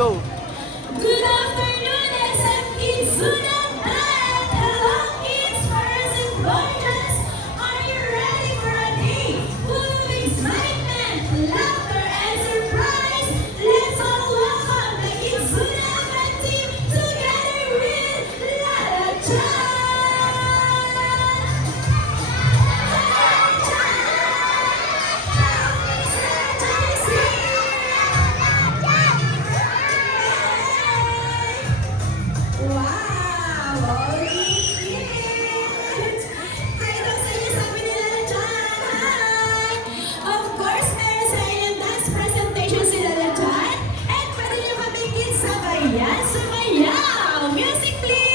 Go! Good afternoon, SM Kids Sunan and hello kids, parents and gorgeous. Are you ready for a day full of excitement, laughter and surprise? Let's all welcome the Kids Sunan team together with Lala Chan. Wow! Holy kids! Hi daw sa inyo, sabi nila na dyan. Hi! Of course, meron sa inyo dance presentation sila na dyan. And pwede nyo kami kids sabayan. Sumayaw! Music please!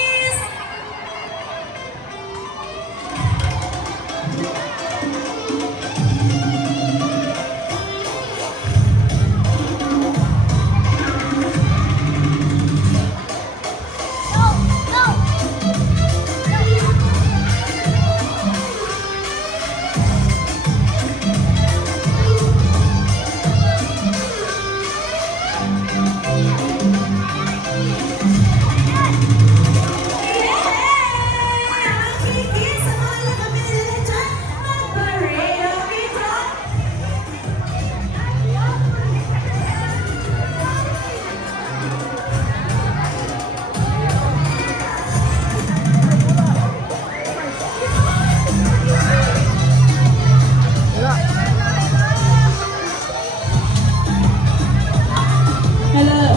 Hello.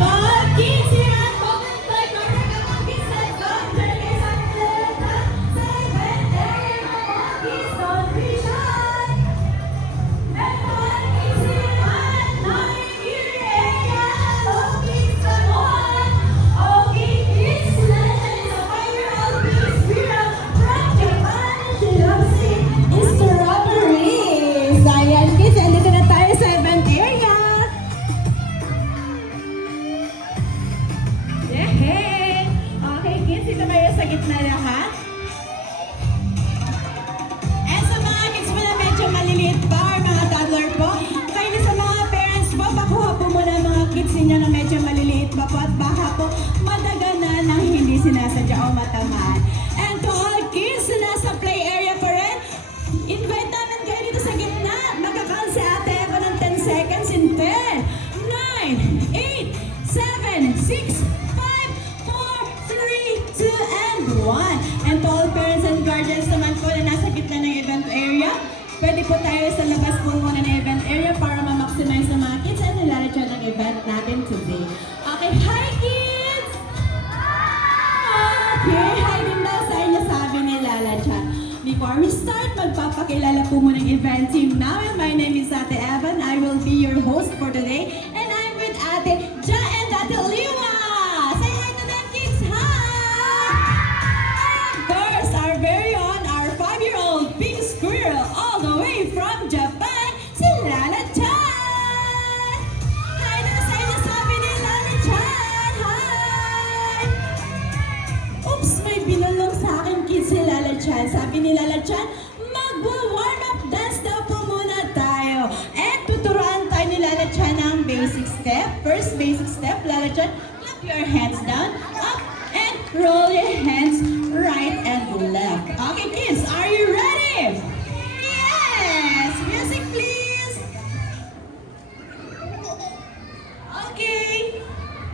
Mga kids here at Golden Flag, mga kids, let's go. Journey sa Atlanta. Sa event area, mga kids, don't be shy. And mga kids here at Nine-Year area. Hello kids, come on. Okay kids, let's is a 5-year-old kids girl from Japan. She loves it. Strawberries. Ayan kids, andito na tayo sa event area. Hey! Okay, kids, ito kayo sa gitna lahat. And sa mga kids mo na medyo maliliit pa or mga toddler po, kayo na sa mga parents po, bakuha po muna mga kids ninyo na medyo maliliit pa po at baka po madaganan ng hindi sinasadya o matamaan. And to all kids na nasa play area pa rin, invite namin kayo dito sa gitna. Magkakal si Ate Eva ng 10 seconds in 10, 9, 8, 7, 6, 2 and 1. And to all parents and guardians naman po na nasa gitna ng event area, pwede po tayo sa labas po muna ng event area para ma-maximize ng mga kids and nilalagyan ng event natin today. Okay, hi kids! Okay, hi din daw sa inyo, sabi ni Lala Chan. Before we start, magpapakilala po muna ng event team namin. My name is Ate Evan. I will be your host for today. And I'm with Ate Ja and Ate Liwa. Say hi to them kids, our very own, our 5-year-old pink squirrel all the way from Japan, si Lala Chan! Hi na sa inyo, sabi ni Lala Chan! Hi! Oops, may binulong sa akin kids si Lala Chan. Sabi ni Lala Chan, magwa-warm up dance daw po muna tayo. And tuturuan tayo ni Lala Chan ng basic step. First basic step, Lala Chan, clap your hands down, up, and roll your hands right and left. Okay, kids, are you ready? Yes! Music, please! Okay.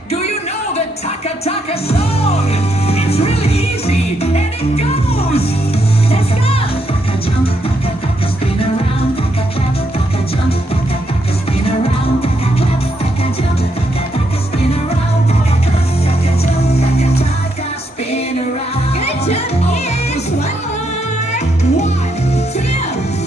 Do you know the Taka Taka song? It's really easy, and it goes. Let's go! Taka jump, taka taka spin around, taka clap, taka jump, taka taka spin around, taka clap, taka jump, taka taka spin around, taka clap, taka jump, taka taka spin around. Good job, kids! One more! 1, 2,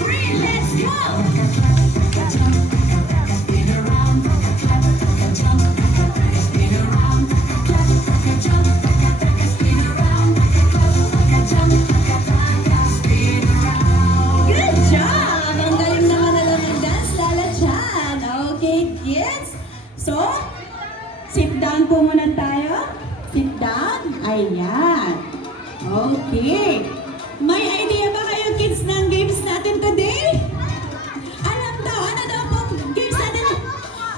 3, let's go! taka clap, taka jump, taka taka spin around, taka clap, taka jump, taka taka spin around, taka clap, taka jump, taka taka spin around, taka clap, taka jump, taka taka spin around. Good job! Ang galing naman na lang ng dance, Lala Chan. Okay, kids? So, sit down po muna tayo. Sit down. Ayan. Okay. May idea ba kayo, kids, ng games natin today? Ano daw pong games natin?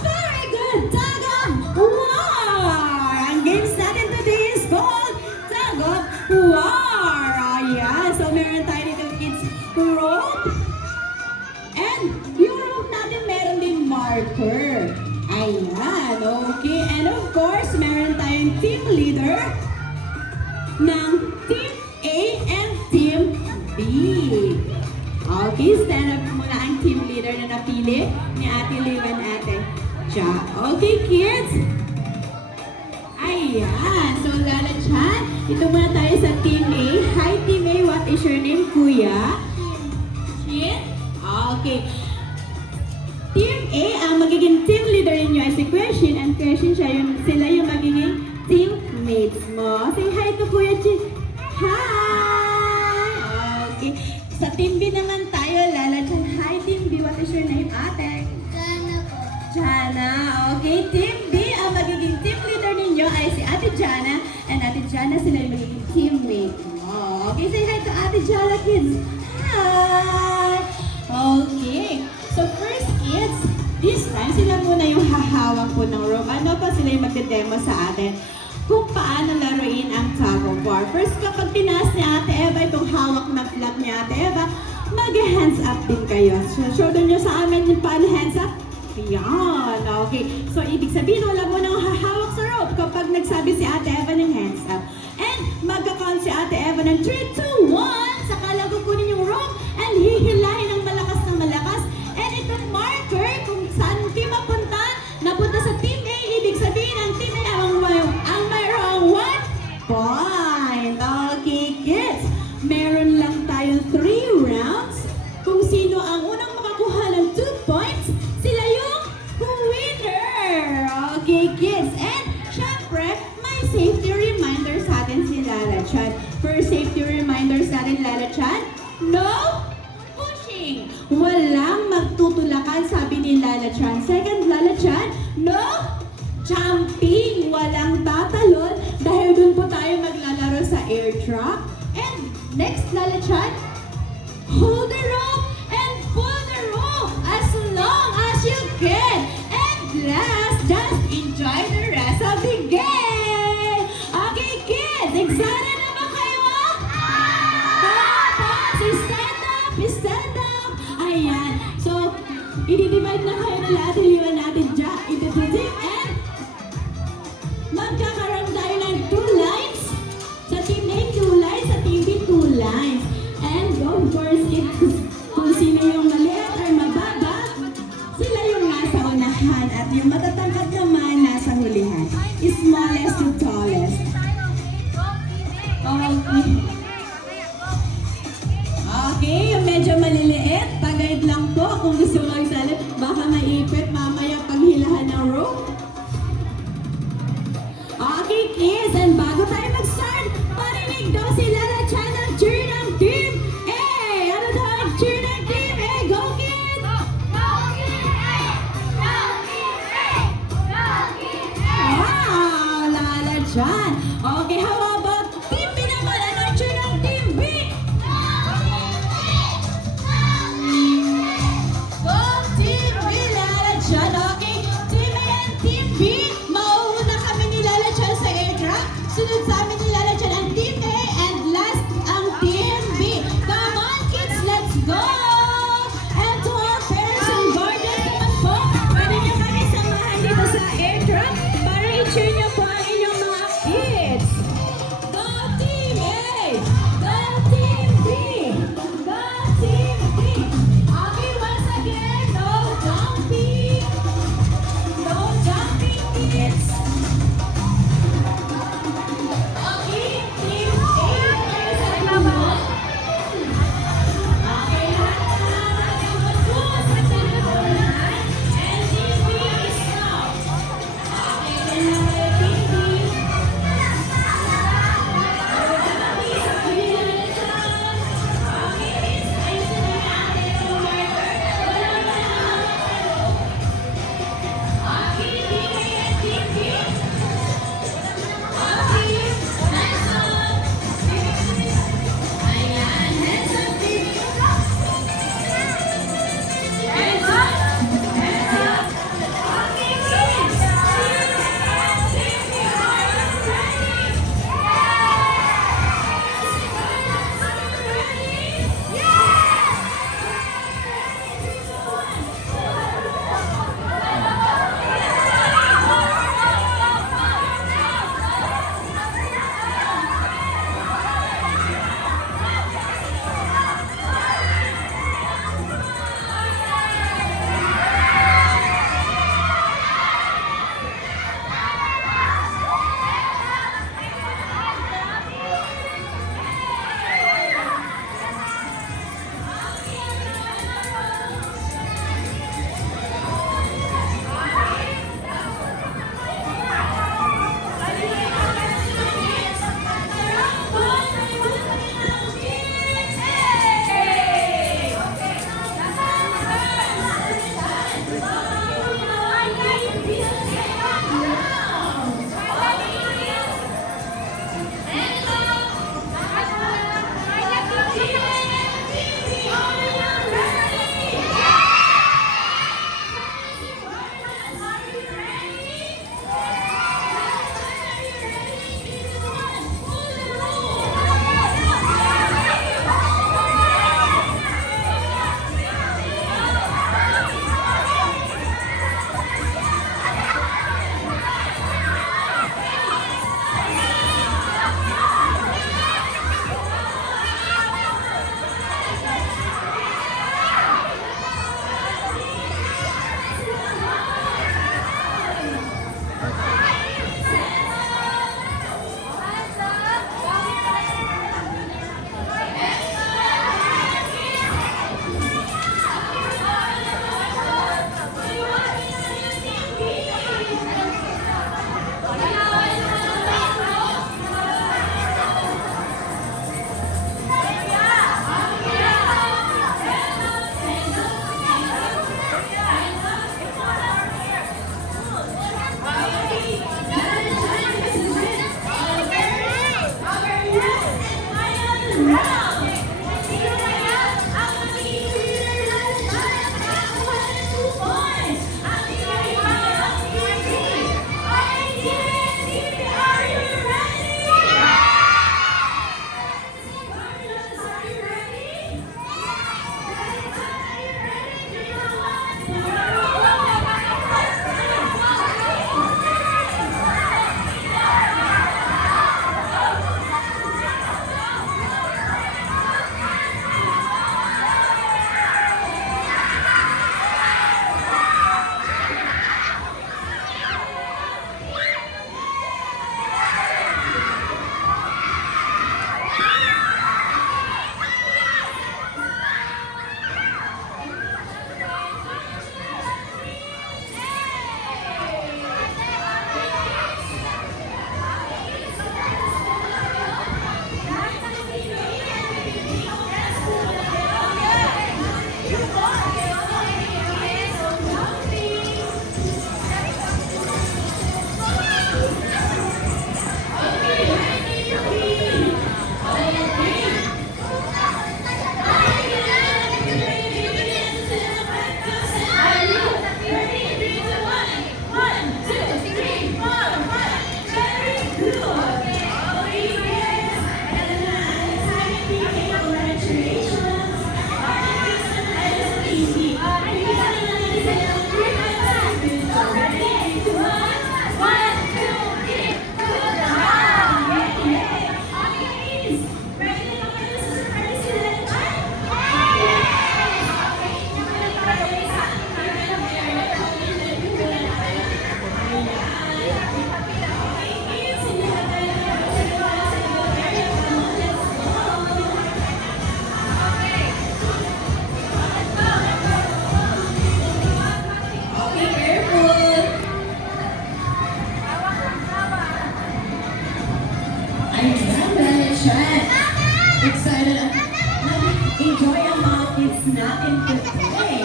Very good! Tag of war! Okay, and of course, meron tayong team leader ng Team A and Team B. Okay, stand up muna ang team leader na napili ni Ate Liv and Ate Ja. Okay, kids? Ayan, so Lala Chan, ito muna tayo sa Team A. Hi, Team A, what is your name, Kuya? Chin? Okay. Team A, ang magiging team leader ninyo ay si Question, and Question sila yung magiging teammates mo. Say hi to Kuya Chin. Hi! Okay. Sa Team B naman tayo, Lala Chan. Hi, Team B. What is your name, ate? Jana po. Jana. Okay. Team B, ang magiging team leader ninyo ay si Ate Jana. And Ate Jana, sila yung magiging teammate mo. Okay, say hi to Ate Jana, kids. Hi! Okay. So first, kids, this time sila muna yung hahawak po ng rope. Ano pa sila yung magde-demo sa atin kung paano laruin ang tug of war. First, kapag tinaas ni Ate Eva itong hawak na flag ni Ate Eva, mag-hands up din kayo. So, show nyo sa amin yung paano hands up. Yan. Okay. So, ibig sabihin, wala mo nang hahawak sa rope kapag nagsabi si Ate Eva ng hands up. And magka-count si Ate Eva ng 3, 2, 1. Saka lang kukunin yung rope and hihilahin ng malakas na malakas. And itong marker, kung saan team mapunta, napunta sa Team A, ibig sabihin ang Team A ang mayroong 1 point. Okay, kids. Meron lang tayo 3 rounds. Kung sino ang unang makakuha ng 2 points, sila yung winner. Okay, kids. And syempre, may safety reminder sa atin si Lala Chan. First safety reminder sa atin, Lala Chan, no pushing. Walang magtutulakan, sabi ni Lala Chan. Second, Lala Chan, no jumping. Walang tatalon dahil dun po tayo maglalaro sa air drop. And next, Lala Chan, hold the rope and pull the rope as long as you can. And last, just enjoy the rest of the game. Okay, kids, excited na ba kayo? Tapos, stand up. Ayan. So, i-divide na kayo nila Ate Liwa natin dyan into 2 team and magkakaroon tayo ng 2 lines. Sa Team A, 2 lines. Sa Team B, 2 lines. And of course, kung sino yung maliit or mababa, sila yung nasa unahan at yung matatangkad naman nasa hulihan. Smallest to tallest. Okay. Okay, yung medyo maliliit, pag-guide lang po kung gusto mo magsalip, baka maipit mamaya paghilahan ng rope. Okay, kids, and bago tayo mag-start, parinig daw si Lala Chan ang cheer ng Team A. Ano daw ang cheer ng Team A? Go, kids! Wow, Lala Chan. Okay, how about Team B naman? Ano ang cheer ng Team B? Go, Team B, Lala Chan. Okay, Team A and Team B, mauuna kami ni Lala Chan sa air drop. Sunod sa amin ni Lala Chan ang Team A, and last ang Team B. Come on, kids, let's go! And to our parents and guardians naman po, pwede niyo kami samahan dito sa air drop para i-cheer niyo po ang inyong mga kids. Excited. Enjoy ang mga kids natin today.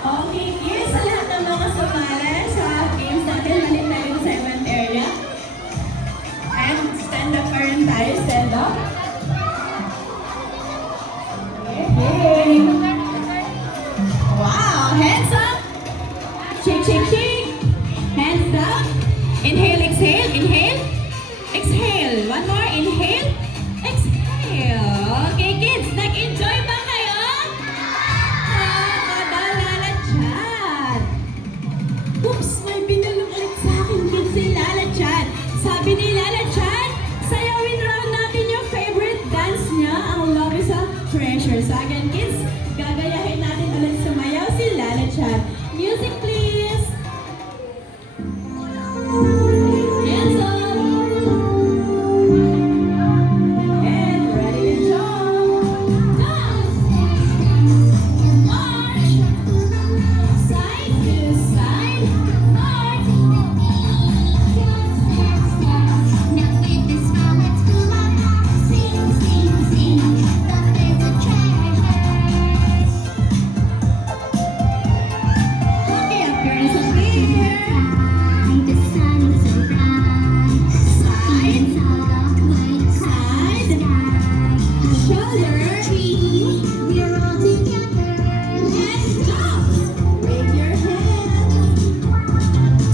Okay, kids, sa lahat ng mga sumali sa games natin, balik tayo sa event area. And stand up pa rin tayo, stand up. Okay. Wow, hands up. Shake, shake, shake. Hands up. Inhale, exhale, inhale. Exhale. One more, inhale. Exhale. Okay, kids, nag-enjoy ba kayo? Nakadalala dyan. Oops, may binulong ulit sa akin, kids, si Lala Chan. Sabi ni Lala Chan, sayawin raw natin yung favorite dance niya, ang Love is a Treasure. So again, kids, gagayahin natin ulit sumayaw si Lala Chan. Music, please. Hands up. And ready to jump. Dance. March. Side to side. March. Now with this smile, let's go on. Sing, sing, sing. Love is a treasure. Okay, up here is a clear. The sun is so bright. Side. It's all white Side. sky. Shoulder. Tree, we're all together. And jump. Wave your hands.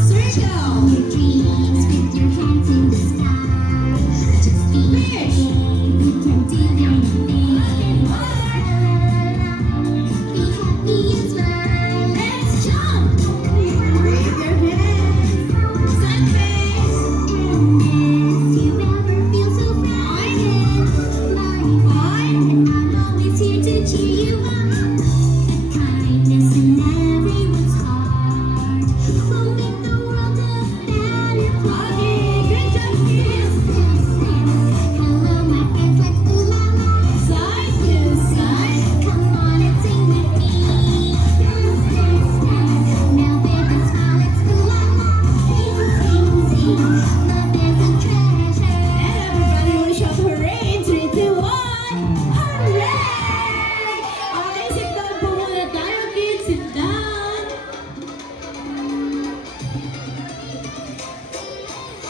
Circle. Your dreams with your hands in the sky. Just be Fish. brave, you can do anything. Be happy and smile. Let's jump. Wave your hands. Sun face. If you ever feel so frightened, I'm always here to cheer you up. Kindness in everyone's heart will make the world a better Okay, good job, place. kids. Hello, my friends, let's do la la. Side to side. Come on and sing with me. Now with a smile, let's do la la. Sing, sing, sing. Love is a treasure. And everybody will shout hooray in 3, 2, 1. Hooray! Okay, sit down po muna tayo, kids. Sit down.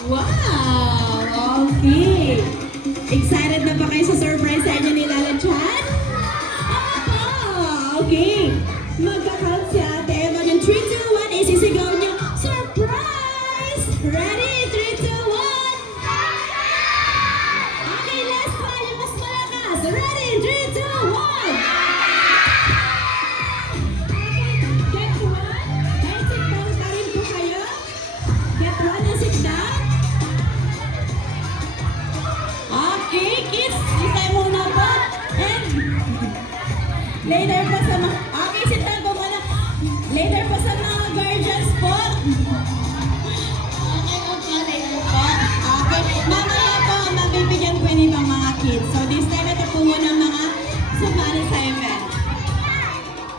Wow! Okay. Excited na ba kayo sa surprise sa inyo ni Lala Chan? Okay. Magka-count si Ate Eva yung 3, 2, 1. Isisigaw niyo, surprise! Ready? 3, 2, 1. Okay, last try. Yung mas malakas. Ready? 3, 2, 1. Get one. And sit down pa rin po kayo. Get one and sit down. Okay, kids. Isay muna po. And later po sa mga... Okay, sit down po muna. Later po sa mga guardians po. Okay po po, later po. Okay, mamaya po, mabibigyan po ini pang mga kids. So this time, ito po muna mga sumali sa event.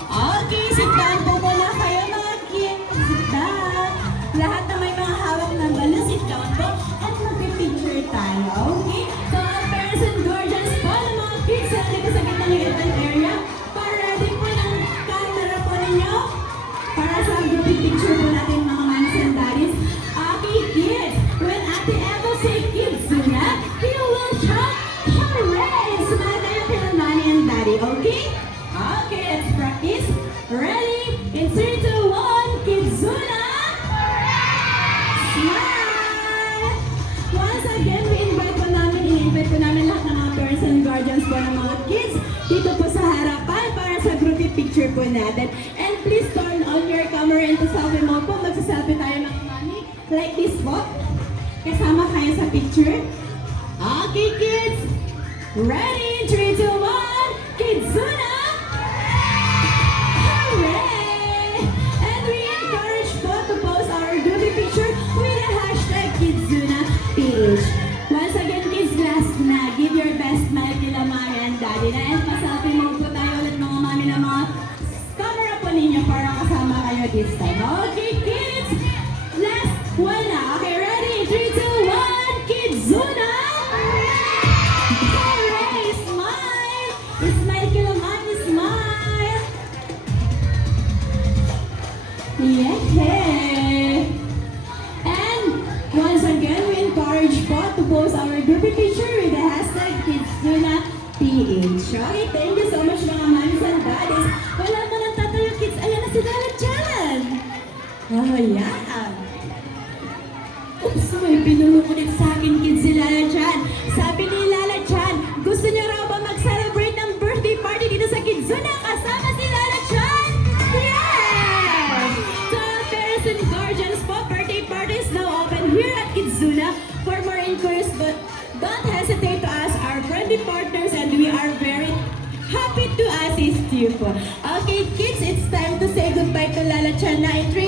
Okay, sit down po muna kayo mga kids. Sit down. Lahat na may mga hawak na balon, sit down po. At magpipicture tayo, okay? So, ang parents and guardians po ng mga kids, dito sa gitna ng event area, para-ready po ng camera po ninyo para sa group picture po natin mga mamas and daddies. Okay, kids, when Ate Eva say kids na, you will shout, hooray! Smile tayo kay Nani and Daddy, okay? Okay, let's practice. Ready? In 3, 2, 1, Kidzuna! Smile! Once again, in-invite po namin lahat ng mga parents and guardians po ng mga kids dito po sa harapan para sa group picture po natin. And please turn on your camera into selfie mode po. Magsaselfie tayo ng mami. Like this po. Kasama kayo sa picture. Okay, kids. Ready? 3, 2, 1. Kidzuna! Hooray! And we encourage po to post our group picture with the hashtag KidzunaPH. Once again, kids, last na. Give your best smile kila mami and daddy na. And pa-selfie mode po tayo ulit mga mami na mga camera po ninyo para kasama kayo this time. Okay, kids. Last one na. Okay, ready? 3, 2, 1. Kidzuna! Hooray! Smile! spot to post our groupie picture with the hashtag KidsUnaPH. Okay, thank you so much mga mommies and daddies. Wala pa nang tatayo kids. Ayan na si Lala Chan. Oh, yeah. Oops, may pinulungunit sa akin kids si Lala Chan. Sabi ni Lala Chan, gusto niya raw ba mag-celebrate ng birthday party dito sa Kidzuna kasama si Lala Chan? Yes! So, parents and guardians po, birthday party is now open here at Kidzuna. For more inquiries, but don't hesitate to ask our friendly partners and we are very happy to assist you po. Okay, kids, it's time to say goodbye to Lala Chan na in 3,